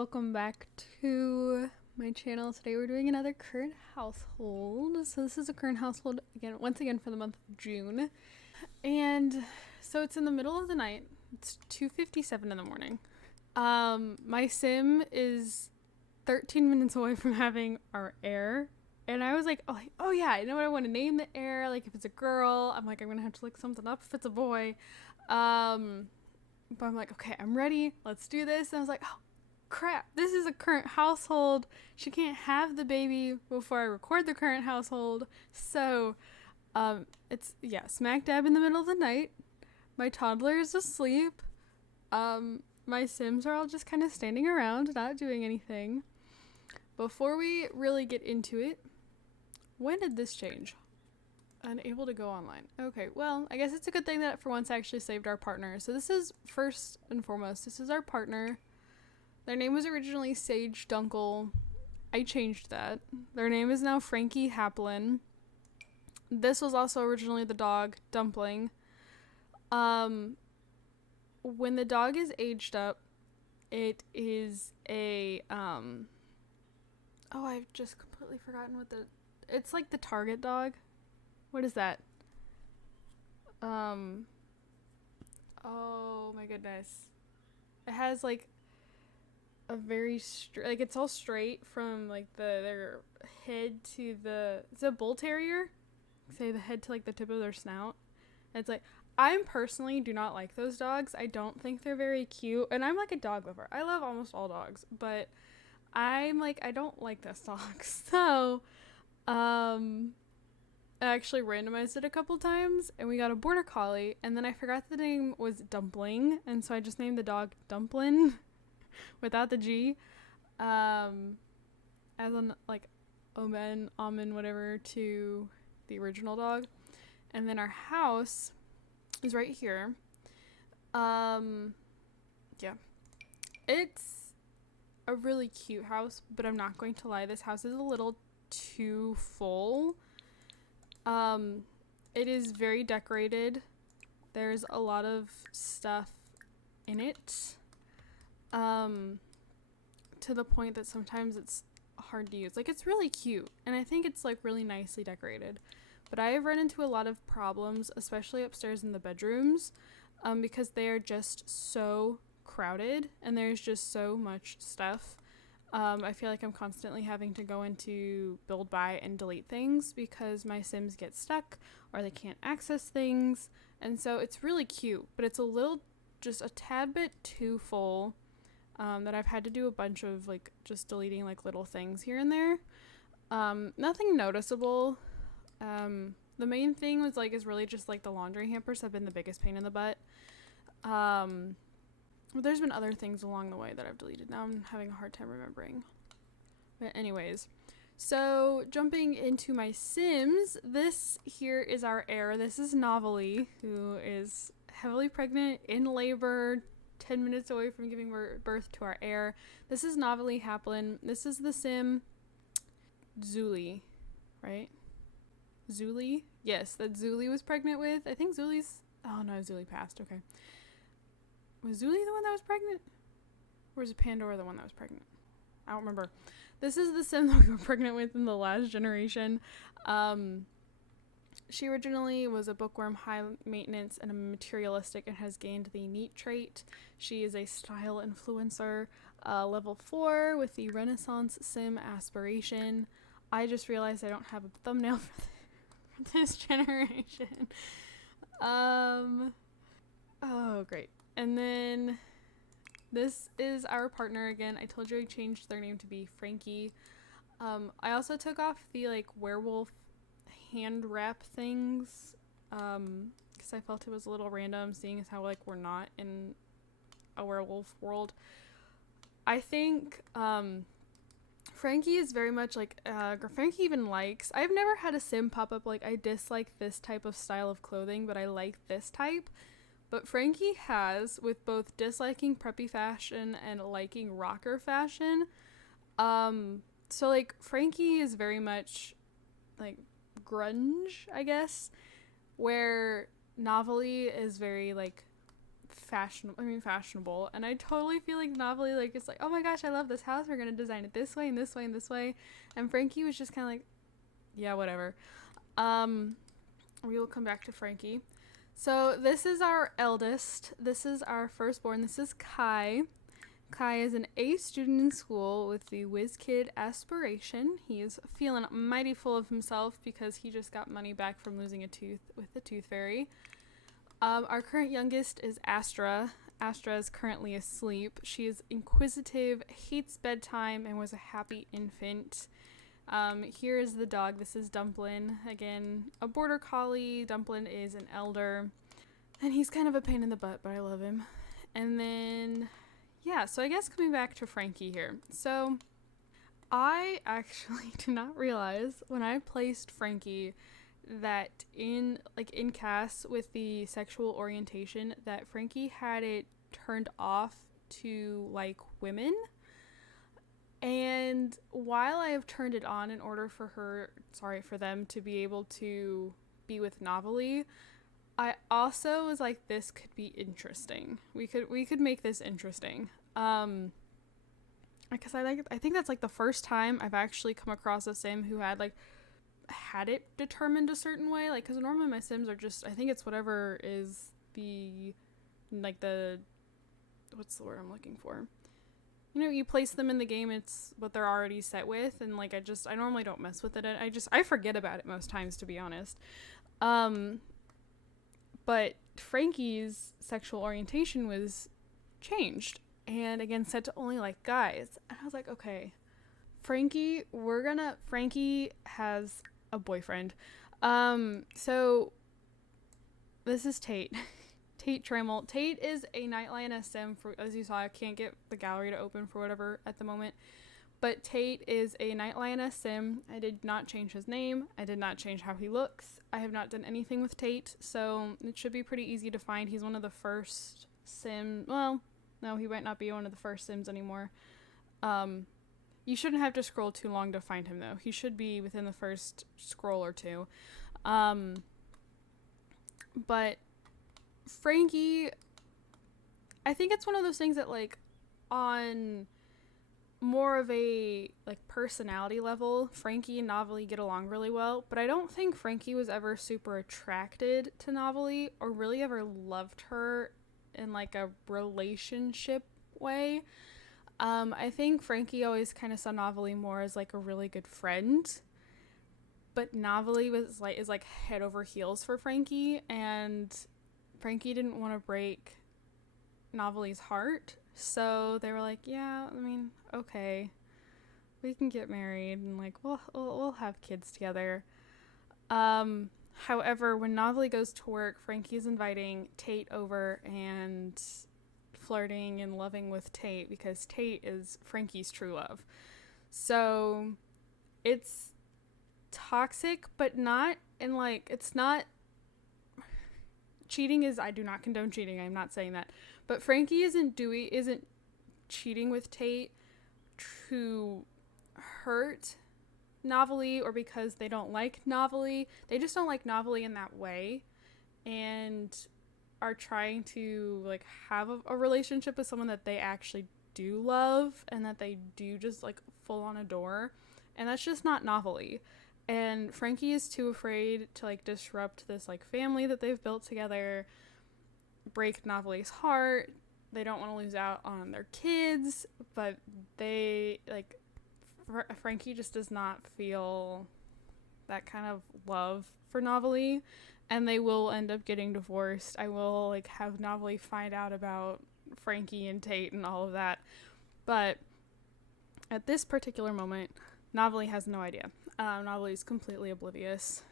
welcome back to my channel. Today we're doing another current household. So this is a current household once again for the month of June. And so it's in the middle of the night. It's 2:57 in the morning. My sim is 13 minutes away from having our heir. And I was like, oh yeah, I know what I want to name the heir. Like if it's a girl, I'm like, I'm gonna have to look something up if it's a boy. But I'm like, okay, I'm ready. Let's do this. And I was like, oh crap, this is a current household. She can't have the baby before I record the current household. So it's smack dab in the middle of the night. My toddler is asleep. My sims are all just kind of standing around, not doing anything. Before we really get into it, when did this change? Unable to go online. Okay, well, I guess it's a good thing that for once I actually saved our partner. So this is, first and foremost, this is our partner. Their name was originally Sage Dunkel. I changed that. Their name is now Frankie Happlin. This was also originally the dog, Dumpling. When the dog is aged up, it is a, I've just completely forgotten it's like the Target dog. What is that? Oh my goodness. It has like a very it's all straight from like their head to it's a bull terrier. Say the head to like the tip of their snout. And it's like, I personally do not like those dogs. I don't think they're very cute. And I'm like a dog lover. I love almost all dogs, but I'm like, I don't like this dog. So, I actually randomized it a couple times and we got a border collie, and then I forgot the name was Dumpling, and so I just named the dog Dumplin without the G, as in like Omen, whatever, to the original dog. And then our house is right here. It's a really cute house, but I'm not going to lie, this house is a little too full. It is very decorated. There's a lot of stuff in it, to the point that sometimes it's hard to use. Like, it's really cute, and I think it's like really nicely decorated, but I have run into a lot of problems, especially upstairs in the bedrooms, because they are just so crowded and there's just so much stuff. I feel like I'm constantly having to go into build by and delete things because my sims get stuck or they can't access things. And so it's really cute, but it's just a tad bit too full, that I've had to do a bunch of like just deleting like little things here and there. Nothing noticeable. The main thing is really just like the laundry hampers have been the biggest pain in the butt. There's been other things along the way that I've deleted. Now I'm having a hard time remembering. But anyways, so jumping into my sims, this here is our heir. This is Novelly, who is heavily pregnant, in labor, 10 minutes away from giving birth to our heir. This is Novelly Happlin. This is the sim Zuli, right? Zuli? Yes, that Zuli was pregnant with. I think Zuli passed. Okay. Was Zuli the one that was pregnant? Or was Pandora the one that was pregnant? I don't remember. This is the sim that we were pregnant with in the last generation. She originally was a bookworm, high maintenance, and a materialistic, and has gained the neat trait. She is a style influencer, level 4 with the Renaissance sim aspiration. I just realized I don't have a thumbnail for this generation. Oh, great. And then this is our partner again. I told you I changed their name to be Frankie. I also took off the like werewolf hand wrap things, because I felt it was a little random, seeing as how like we're not in a werewolf world. I think Frankie is very much like Frankie even likes, I've never had a sim pop up like I dislike this type of style of clothing, but I like this type. But Frankie has, with both disliking preppy fashion and liking rocker fashion. So like Frankie is very much like grunge, I guess, where Novelly is very like fashionable. And I totally feel like Novelty, like, it's like, oh my gosh, I love this house. We're going to design it this way and this way and this way. And Frankie was just kind of like, yeah, whatever. We will come back to Frankie. So this is our eldest. This is our firstborn. This is Kai. Kai is an A student in school with the whiz kid aspiration. He is feeling mighty full of himself because he just got money back from losing a tooth with the tooth fairy. Our current youngest is Astra. Astra is currently asleep. She is inquisitive, hates bedtime, and was a happy infant. Here is the dog. This is Dumplin. Again, a border collie. Dumplin is an elder. And he's kind of a pain in the butt, but I love him. And then, yeah, so I guess coming back to Frankie here. So, I actually did not realize when I placed Frankie that in cast with the sexual orientation that Frankie had it turned off to like women. And while I have turned it on in order for them to be able to be with Novelty, I also was like, this could be interesting. We could make this interesting. Because I think that's like the first time I've actually come across a sim who had it determined a certain way. Like, because normally my sims are just, I think it's whatever is what's the word I'm looking for? You know, you place them in the game, it's what they're already set with, and I normally don't mess with it. I forget about it most times, to be honest. But Frankie's sexual orientation was changed, and again, set to only like guys. And I was like, okay, Frankie has a boyfriend. So this is Tate. Tate Trammell. Tate is a Night Lioness sim. As you saw, I can't get the gallery to open for whatever at the moment. But Tate is a Night Lioness sim. I did not change his name. I did not change how he looks. I have not done anything with Tate, so it should be pretty easy to find. He's one of the first sims. Well, no, he might not be one of the first sims anymore. You shouldn't have to scroll too long to find him, though. He should be within the first scroll or two. But Frankie, I think it's one of those things that on more of a personality level, Frankie and Novelty get along really well, but I don't think Frankie was ever super attracted to Novelty or really ever loved her in a relationship way. I think Frankie always kind of saw Novelty more as a really good friend, but Novelty is head over heels for Frankie, and Frankie didn't want to break Novelty's heart, so they were like, yeah, I mean, okay, we can get married and we'll have kids together. However, when Novelty goes to work, Frankie's inviting Tate over and flirting and loving with Tate because Tate is Frankie's true love. So it's toxic, but not in it's not cheating. I do not condone cheating. I'm not saying that. But Frankie isn't cheating with Tate to hurt Novelty or because they don't like Novelty. They just don't like Novelty in that way and are trying to have a relationship with someone that they actually do love and that they do just full on adore. And that's just not Novelty. And Frankie is too afraid to disrupt this family that they've built together, break Novelty's heart. They don't want to lose out on their kids, but they Frankie just does not feel that kind of love for Novelty, and they will end up getting divorced. I will have Novelty find out about Frankie and Tate and all of that, but at this particular moment, Novelty has no idea. Novelty is completely oblivious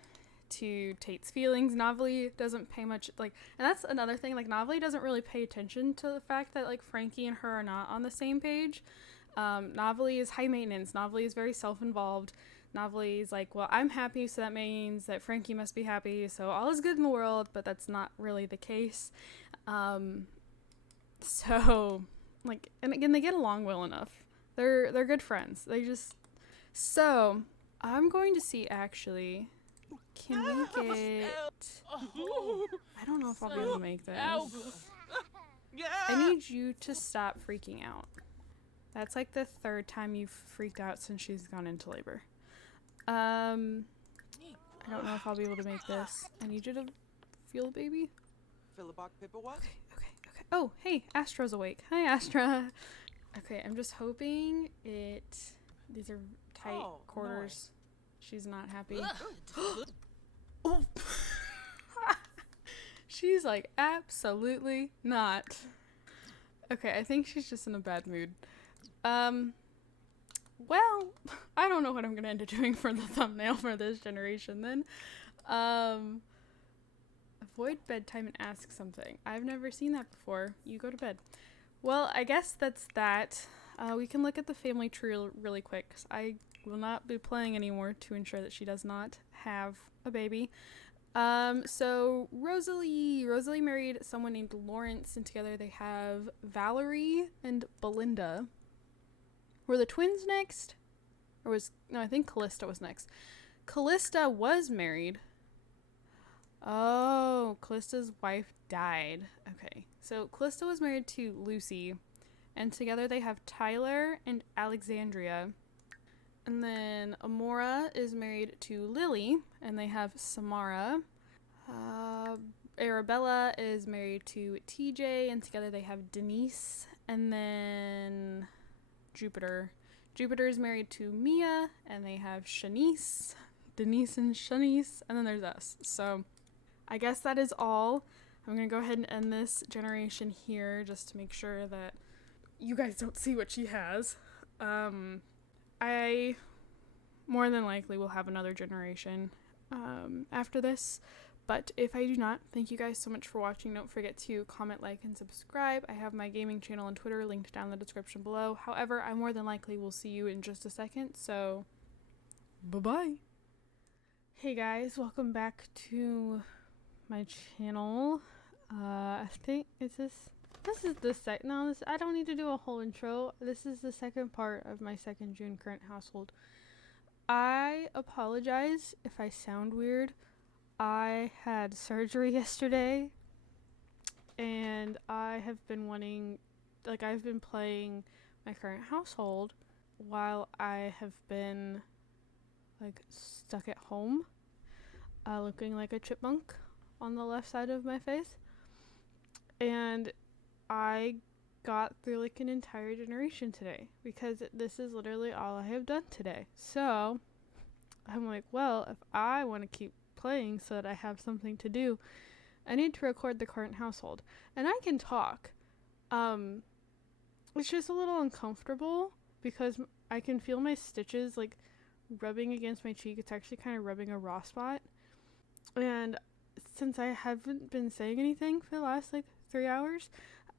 to Tate's feelings. Novelty doesn't pay much, and that's another thing, Novelty doesn't really pay attention to the fact that, Frankie and her are not on the same page. Novelty is high maintenance. Novelty is very self-involved. Novelty is well, I'm happy, so that means that Frankie must be happy, so all is good in the world, but that's not really the case. So, and again, they get along well enough. They're good friends. So, I'm going to see, actually, can we get... I don't know if I'll be able to make this. I need you to stop freaking out. That's like the third time you've freaked out since she's gone into labor. I don't know if I'll be able to make this. I need you to feel the baby. Okay. Oh, hey, Astra's awake. Hi, Astra. Okay, I'm just hoping these are tight quarters. She's not happy. Oh. She's like, absolutely not. Okay, I think she's just in a bad mood. Well, I don't know what I'm gonna end up doing for the thumbnail for this generation then. Avoid bedtime and ask something. I've never seen that before. You go to bed. Well, I guess that's that. We can look at the family tree really quick, 'cause I will not be playing anymore to ensure that she does not have a baby. So Rosalie married someone named Lawrence, and together they have Valerie and Belinda. Were the twins next? No, I think Callista was next. Callista was married. Oh, Callista's wife died. Okay, so Callista was married to Lucy, and together they have Tyler and Alexandria. And then Amora is married to Lily, and they have Samara. Arabella is married to TJ, and together they have Denise. And then Jupiter is married to Mia, and they have Shanice. Denise and Shanice. And then there's us. So I guess that is all. I'm going to go ahead and end this generation here just to make sure that you guys don't see what she has. I more than likely will have another generation after this, but if I do not, thank you guys so much for watching. Don't forget to comment, like, and subscribe. I have my gaming channel on Twitter linked down in the description below. However, I more than likely will see you in just a second, so bye-bye. Hey guys, welcome back to my channel. I think this is the second. No, I don't need to do a whole intro. This is the second part of my second June current household. I apologize if I sound weird. I had surgery yesterday, and I have been I've been playing my current household while I have been stuck at home, looking like a chipmunk on the left side of my face. And I got through an entire generation today because this is literally all I have done today. So I'm like, well, if I want to keep playing so that I have something to do, I need to record the current household. And I can talk. It's just a little uncomfortable because I can feel my stitches rubbing against my cheek. It's actually kind of rubbing a raw spot. And since I haven't been saying anything for the last 3 hours,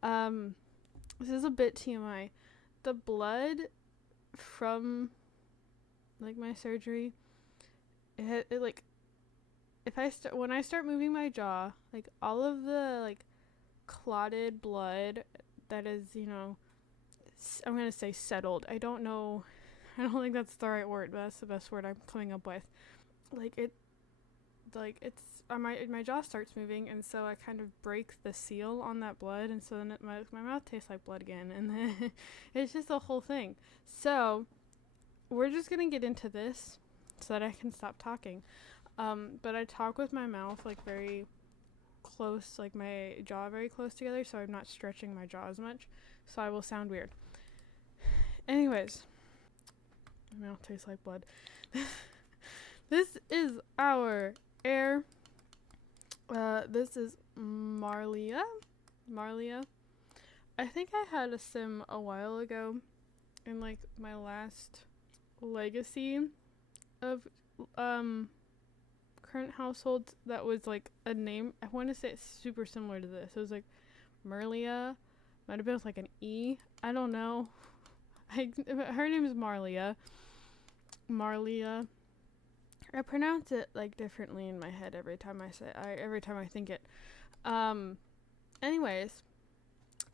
this is a bit TMI. The blood from my surgery, when I start moving my jaw, all of the clotted blood that is, I'm gonna say settled. I don't think that's the right word, but that's the best word I'm coming up with. My jaw starts moving, and so I kind of break the seal on that blood, and so then my mouth tastes like blood again, and then it's just a whole thing. So we're just gonna get into this so that I can stop talking. But I talk with my mouth very close, my jaw very close together, so I'm not stretching my jaw as much, so I will sound weird. Anyways, my mouth tastes like blood. This is our air. This is Marlia. I think I had a sim a while ago in my last legacy of current households that was a name. I want to say it's super similar to this. It was Merlia. Might have been with an E. I don't know. Her name is Marlia. I pronounce it differently in my head every time I think it. Anyways,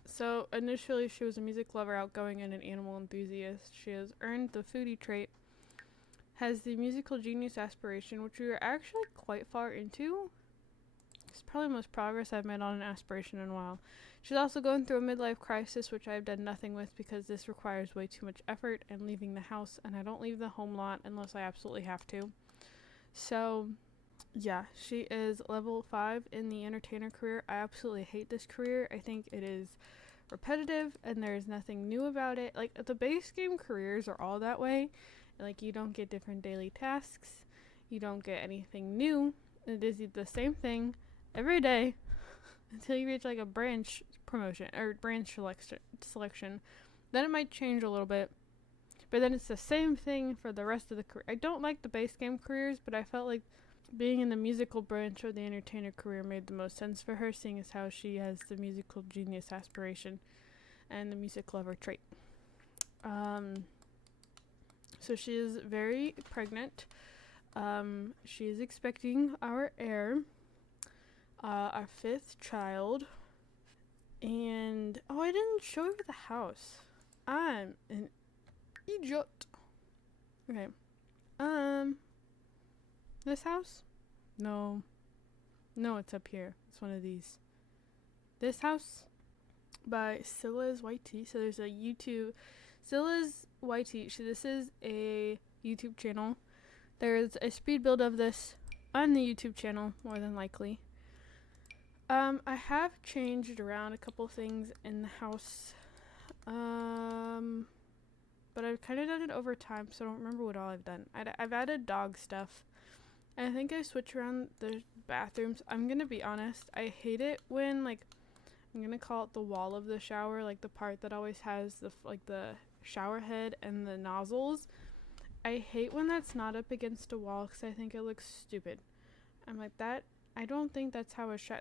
so initially she was a music lover, outgoing, and an animal enthusiast. She has earned the foodie trait, has the musical genius aspiration, which we are actually quite far into. It's probably the most progress I've made on an aspiration in a while. She's also going through a midlife crisis, which I've done nothing with because this requires way too much effort and leaving the house, and I don't leave the home lot unless I absolutely have to. So, yeah, she is level 5 in the entertainer career. I absolutely hate this career. I think it is repetitive and there's nothing new about it. Like, the base game careers are all that way. Like, you don't get different daily tasks. You don't get anything new. It is the same thing every day until you reach like a branch promotion or branch selection. Then it might change a little bit, but then it's the same thing for the rest of the career. I don't like the base game careers, but I felt like being in the musical branch or the entertainer career made the most sense for her, seeing as how she has the musical genius aspiration and the music lover trait. So she is very pregnant. She is expecting our heir, our 5th child. And, oh, I didn't show you the house. I'm an idiot. Okay. This house? No. No, it's up here. It's one of these. This house by Scylla's YT. So there's a YouTube, Scylla's YT. So this is a YouTube channel. There's a speed build of this on the YouTube channel, more than likely. I have changed around a couple things in the house. But I've kind of done it over time, so I don't remember what all I've done. I've added dog stuff. And I think I switch around the bathrooms. I'm gonna be honest, I hate it when, like, I'm gonna call it the wall of the shower, like the part that always has the shower head and the nozzles. I hate when that's not up against a wall because I think it looks stupid. I'm like, I don't think that's how it's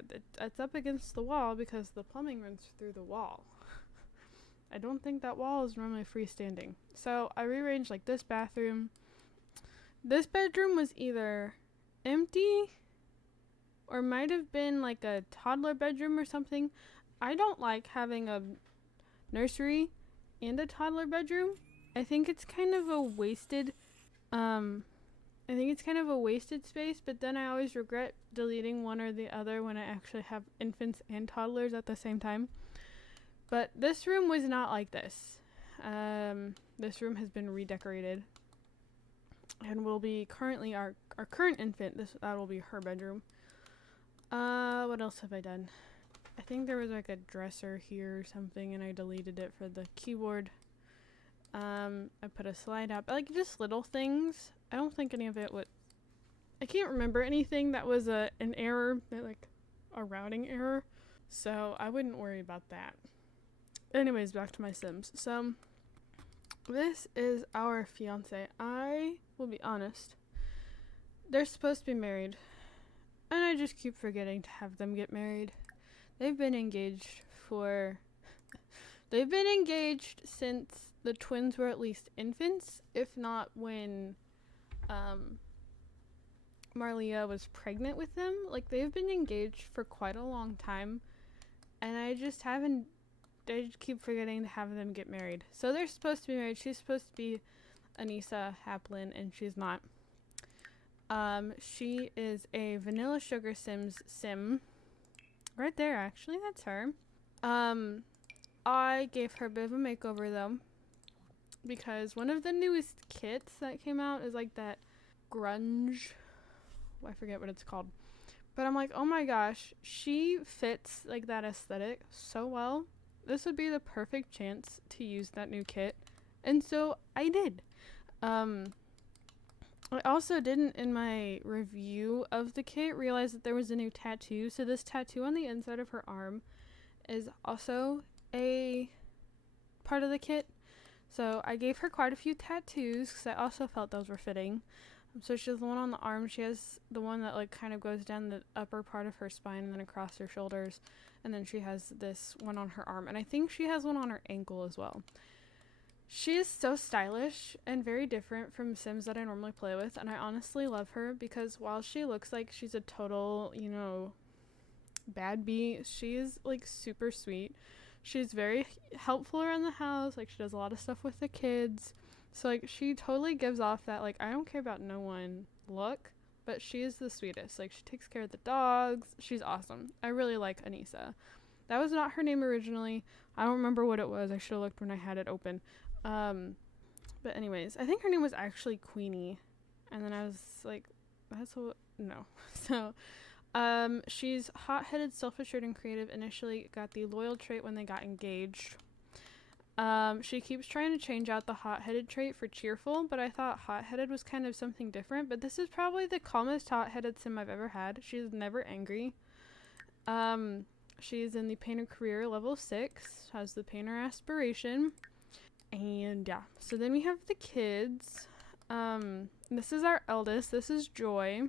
up against the wall because the plumbing runs through the wall. I don't think that wall is normally freestanding. So I rearranged like this bathroom. This bedroom was either empty or might have been like a toddler bedroom or something. I don't like having a nursery and a toddler bedroom. I think it's kind of a wasted space, but then I always regret deleting one or the other when I actually have infants and toddlers at the same time. But this room was not like this. This room has been redecorated and will be currently our current infant. That will be her bedroom. What else have I done? I think there was like a dresser here or something and I deleted it for the keyboard. I put a slide out, but like just little things. I don't think any of it would. I can't remember anything that was an error, like a routing error. So I wouldn't worry about that. Anyways, back to my Sims. So this is our fiance. I will be honest. They're supposed to be married, and I just keep forgetting to have them get married. They've been engaged since the twins were at least infants, if not when Marlia was pregnant with them. Like, they've been engaged for quite a long time, and I just keep forgetting to have them get married. So they're supposed to be married. She's supposed to be Anissa Happlin, and she's not. She is a Vanilla Sugar Sims sim. Right there, actually, that's her. I gave her a bit of a makeover, though, because one of the newest kits that came out is like that grunge. I forget what it's called. But I'm like, oh my gosh, she fits like that aesthetic so well. This would be the perfect chance to use that new kit. And so I did. I also didn't, in my review of the kit, realize that there was a new tattoo. So this tattoo on the inside of her arm is also a part of the kit. So I gave her quite a few tattoos because I also felt those were fitting. So she has the one on the arm. She has the one that like kind of goes down the upper part of her spine and then across her shoulders. And then she has this one on her arm. And I think she has one on her ankle as well. She is so stylish and very different from Sims that I normally play with. And I honestly love her because while she looks like she's a total, bad bee, she is like super sweet. She's very helpful around the house. Like, she does a lot of stuff with the kids. So, like, she totally gives off that, like, I don't care about no one look. but she is the sweetest. Like, she takes care of the dogs. She's awesome. I really like Anissa. That was not her name originally. I don't remember what it was. I should have looked when I had it open. But anyways, I think her name was actually Queenie. And then I was like, that's what, no. So, she's hot-headed, self-assured, and creative. Initially got the loyal trait when they got engaged. She keeps trying to change out the hot-headed trait for cheerful, but I thought hot-headed was kind of something different. But this is probably the calmest hot-headed sim I've ever had. She's never angry. She's in the painter career level 6, has the painter aspiration. And yeah, so then we have the kids. This is our eldest. This is Joy.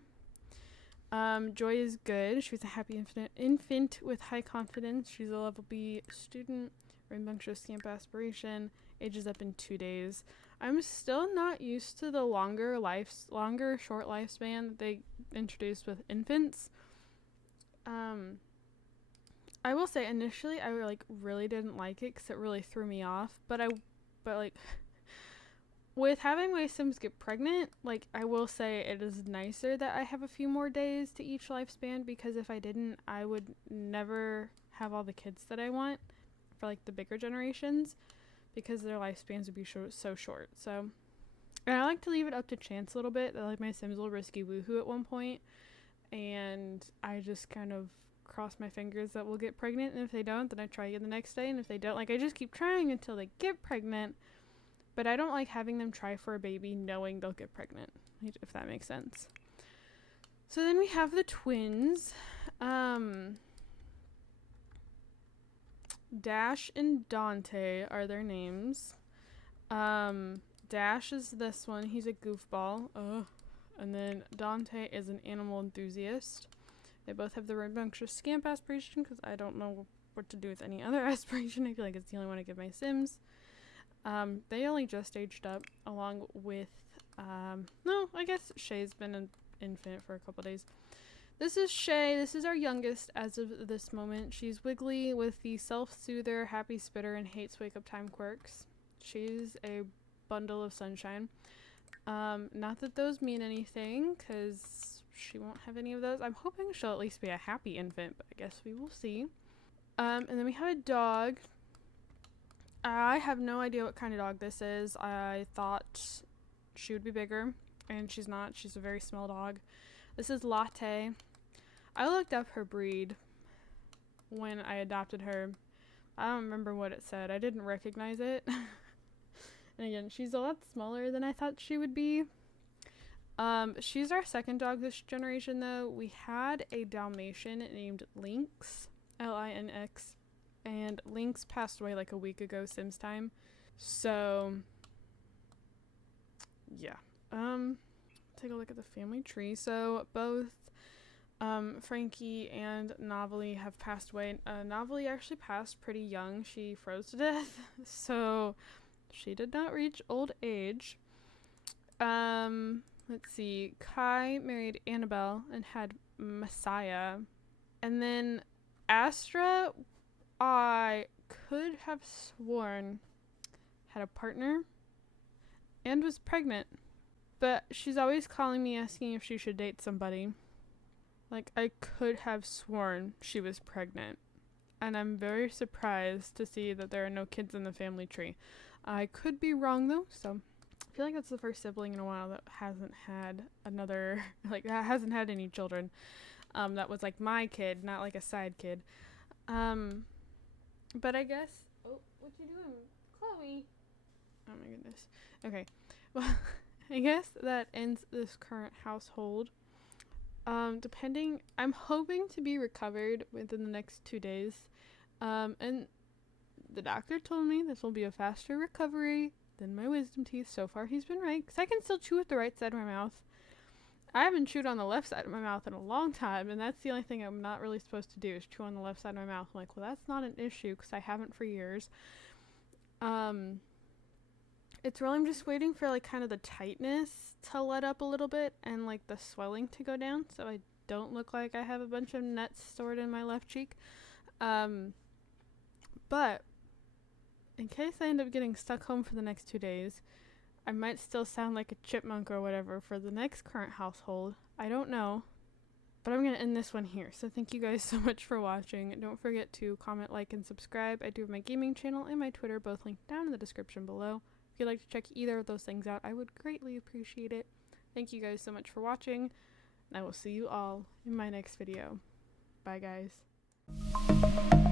Joy is good. She's a happy infant with high confidence. She's a level B student, rambunctious scamp aspiration, ages up in 2 days. I'm still not used to the longer short lifespan that they introduced with infants. I will say initially I really didn't like it because it really threw me off. But with having my Sims get pregnant, I will say it is nicer that I have a few more days to each lifespan, because if I didn't, I would never have all the kids that I want for the bigger generations, because their lifespans would be so short. So, and I like to leave it up to chance a little bit. That my Sims will risky woohoo at one point, and I just kind of cross my fingers that we'll get pregnant, and if they don't, then I try again the next day, and if they don't, I just keep trying until they get pregnant. But I don't like having them try for a baby knowing they'll get pregnant, if that makes sense. So then we have the twins. Dash and Dante are their names. Dash is this one. He's a goofball. And then Dante is an animal enthusiast. They both have the rambunctious scamp aspiration, because I don't know what to do with any other aspiration. I feel like it's the only one I give my Sims. They only just aged up, along with, no, I guess Shay's been an infant for a couple days. This is Shay. This is our youngest as of this moment. She's wiggly with the self-soother, happy spitter, and hates wake-up time quirks. She's a bundle of sunshine. Not that those mean anything, because she won't have any of those. I'm hoping she'll at least be a happy infant, but I guess we will see. And then we have a dog. I have no idea what kind of dog this is. I thought she would be bigger, and she's not. She's a very small dog. This is Latte. I looked up her breed when I adopted her. I don't remember what it said. I didn't recognize it. And again, she's a lot smaller than I thought she would be. She's our second dog this generation, though. We had a Dalmatian named Lynx, Linx, and Lynx passed away a week ago Sims time. So, yeah. Take a look at the family tree. So, both Frankie and Novelly have passed away. Novelly actually passed pretty young. She froze to death. So, she did not reach old age. Let's see. Kai married Annabelle and had Messiah. And then Astra, I could have sworn, had a partner and was pregnant. But she's always calling me asking if she should date somebody. I could have sworn she was pregnant. And I'm very surprised to see that there are no kids in the family tree. I could be wrong, though, so I feel like that's the first sibling in a while that hasn't had hasn't had any children. That was my kid, not a side kid. But I guess, what you doing, Chloe? Oh my goodness. Okay, well, I guess that ends this current household. I'm hoping to be recovered within the next 2 days. And the doctor told me this will be a faster recovery than my wisdom teeth. So far, he's been right, because I can still chew with the right side of my mouth. I haven't chewed on the left side of my mouth in a long time, and that's the only thing I'm not really supposed to do is chew on the left side of my mouth. I'm well, that's not an issue, because I haven't for years. It's really, I'm just waiting for kind of the tightness to let up a little bit, and the swelling to go down, so I don't look like I have a bunch of nuts stored in my left cheek. But in case I end up getting stuck home for the next 2 days, I might still sound like a chipmunk or whatever for the next current household. I don't know. But I'm going to end this one here. So thank you guys so much for watching. Don't forget to comment, like, and subscribe. I do have my gaming channel and my Twitter both linked down in the description below. If you'd like to check either of those things out, I would greatly appreciate it. Thank you guys so much for watching, and I will see you all in my next video. Bye, guys.